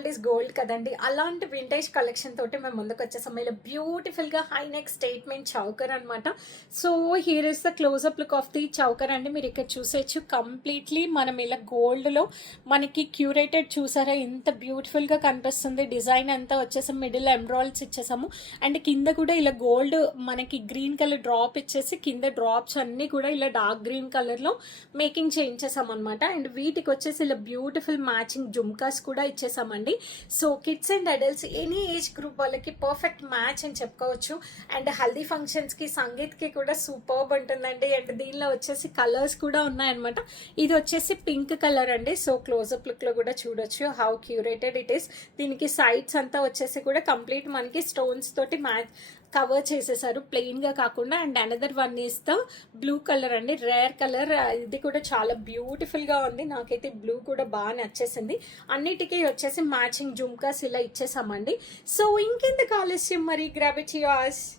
Old is gold కదండి. అలాంటి vintage collection తోటి మేము ముందుకు వచ్చేసాం. ఇలా బ్యూటిఫుల్గా హై నెక్ స్టేట్మెంట్ చౌకర్ అనమాట. So here is the close up look of the choker అండి. మీరు ఇక్కడ చూసేయచ్చు కంప్లీట్లీ మనం ఇలా గోల్డ్లో మనకి క్యూరేటెడ్ చూసారా ఎంత బ్యూటిఫుల్గా కనిపిస్తుంది. డిజైన్ అంతా వచ్చేసి మిడిల్ ఎంబ్రాయిడ్స్ ఇచ్చేసాము. అండ్ కింద కూడా ఇలా గోల్డ్ మనకి గ్రీన్ కలర్ డ్రాప్ ఇచ్చేసి కింద డ్రాప్స్ అన్నీ కూడా ఇలా డార్క్ గ్రీన్ కలర్లో మేకింగ్ చేయించేసాం అనమాట. అండ్ వీటికి వచ్చేసి ఇలా బ్యూటిఫుల్ మ్యాచింగ్ జుమ్కాస్ కూడా ఇచ్చేసామండి. So kids and adults any age group వాళ్ళకి పర్ఫెక్ట్ మ్యాచ్ అని చెప్పుకోవచ్చు. అండ్ హల్దీ ఫంక్షన్స్కి సంగీత్కి కూడా సూపర్బ్ ఉంటుందండి. అండ్ దీనిలో వచ్చేసి కలర్స్ కూడా ఉన్నాయన్నమాట. ఇది వచ్చేసి పింక్ కలర్ అండి. సో క్లోజప్ లుక్లో కూడా చూడొచ్చు హౌ క్యూరేటెడ్ ఇట్ ఈస్. దీనికి సైడ్స్ అంతా వచ్చేసి కూడా కంప్లీట్ మనకి స్టోన్స్ తోటి మ్యాచ్ కవర్ చేసేసారు ప్లెయిన్గా కాకుండా. And another one is the blue colour అండి, రేర్ కలర్. ఇది కూడా చాలా బ్యూటిఫుల్గా ఉంది. నాకైతే బ్లూ కూడా బాగా నచ్చేసింది. అన్నిటికీ వచ్చేసి మ్యాచింగ్ జుమ్కాస్ ఇలా ఇచ్చేసామండి. సో ఇంకెంత ఆలస్యం మరి గ్రాబ్ ఇట్ యువర్స్.